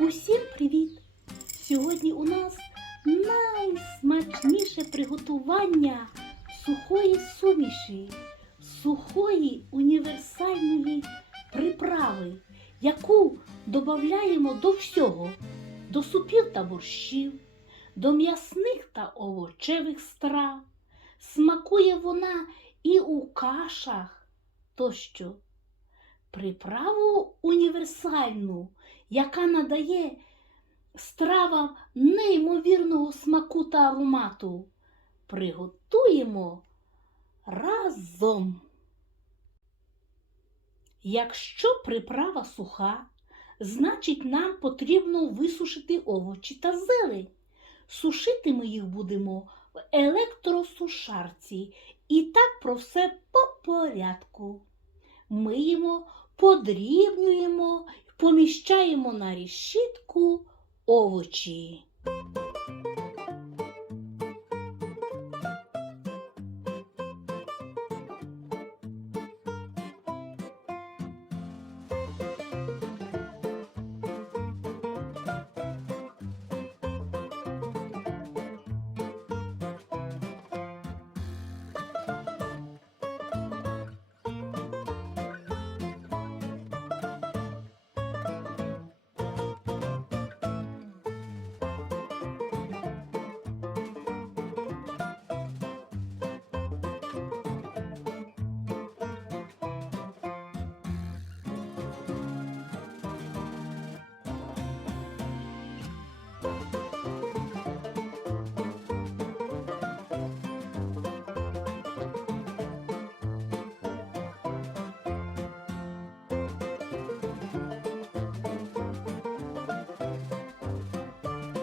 Усім привіт! Сьогодні у нас найсмачніше приготування сухої суміші, сухої універсальної приправи, яку додаємо до всього, до супів та борщів, до м'ясних та овочевих страв. Смакує вона і у кашах тощо. Приправу універсальну, яка надає стравам неймовірного смаку та аромату, приготуємо разом. Якщо приправа суха, значить нам потрібно висушити овочі та зелень. Сушити ми їх будемо в електросушарці. І так про все по порядку. Миємо, подрібнюємо, поміщаємо на рішітку овочі.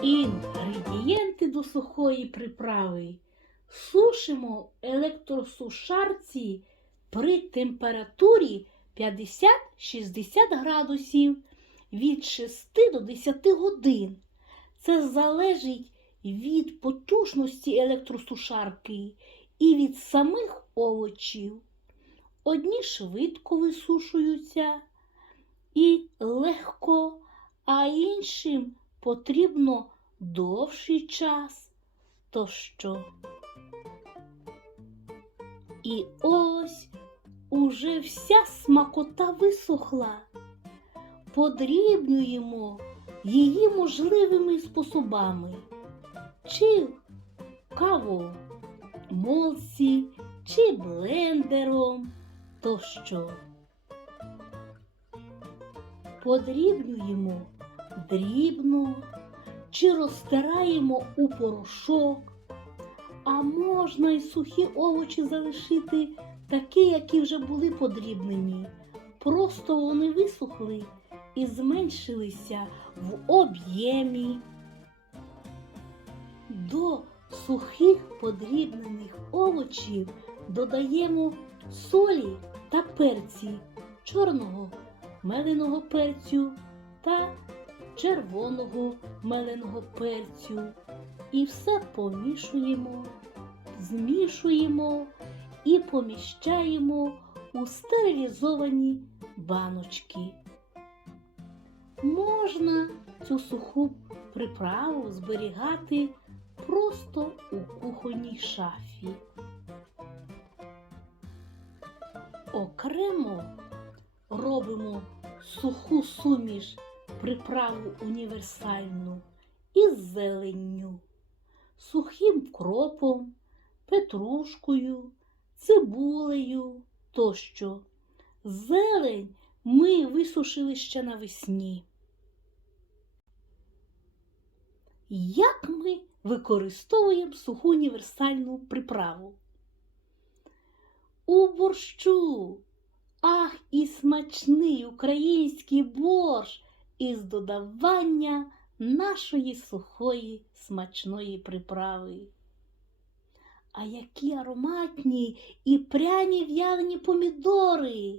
Інгредієнти до сухої приправи сушимо в електросушарці при температурі 50-60 градусів від 6 до 10 годин. Це залежить від потужності електросушарки і від самих овочів. Одні швидко висушуються і легко, а іншим потрібно довший час, то що? І ось уже вся смакота висохла. Подрібнюємо її можливими способами, чи в кавомолці, чи блендером тощо. Подрібнюємо дрібно чи розтираємо у порошок, а можна й сухі овочі залишити такі, які вже були подрібнені. Просто вони висохли і зменшилися в об'ємі. До сухих подрібнених овочів додаємо солі та перці чорного меленого перцю та червоного меленого перцю. І все помішуємо, змішуємо і поміщаємо у стерилізовані баночки. Можна цю суху приправу зберігати просто у кухонній шафі. Окремо робимо суху суміш приправу універсальну із зеленню, сухим кропом, петрушкою, цибулею тощо. Зелень ми висушили ще навесні. Як ми використовуємо суху універсальну приправу? У борщу. Ах, і смачний український борщ із додавання нашої сухої смачної приправи. А які ароматні і пряні в'ялені помідори.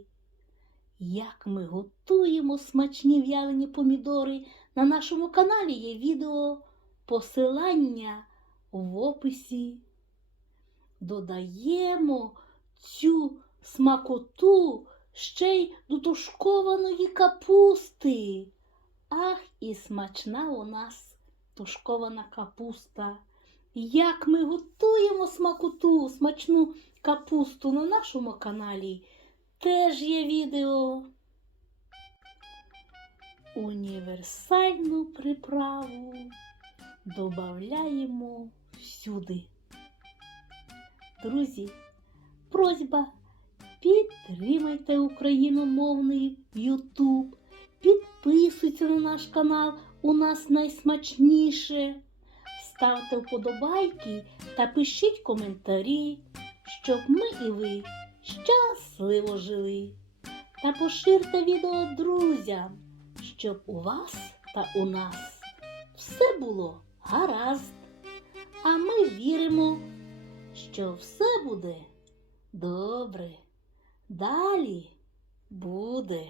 Як ми готуємо смачні в'ялені помідори, на нашому каналі є відео посилання в описі. Додаємо цю смакоту ще й до тушкованої капусти. Ах, і смачна у нас тушкована капуста. Як ми готуємо смакоту, смачну капусту на нашому каналі, теж є відео. Універсальну приправу додаємо всюди. Друзі, просьба підтримайте україномовний YouTube, підписуйте на наш канал, у нас найсмачніше. Ставте вподобайки та пишіть коментарі, щоб ми і ви щасливо жили. Та поширте відео друзям, щоб у вас та у нас все було гаразд. А ми віримо, що все буде добре. Далі буде.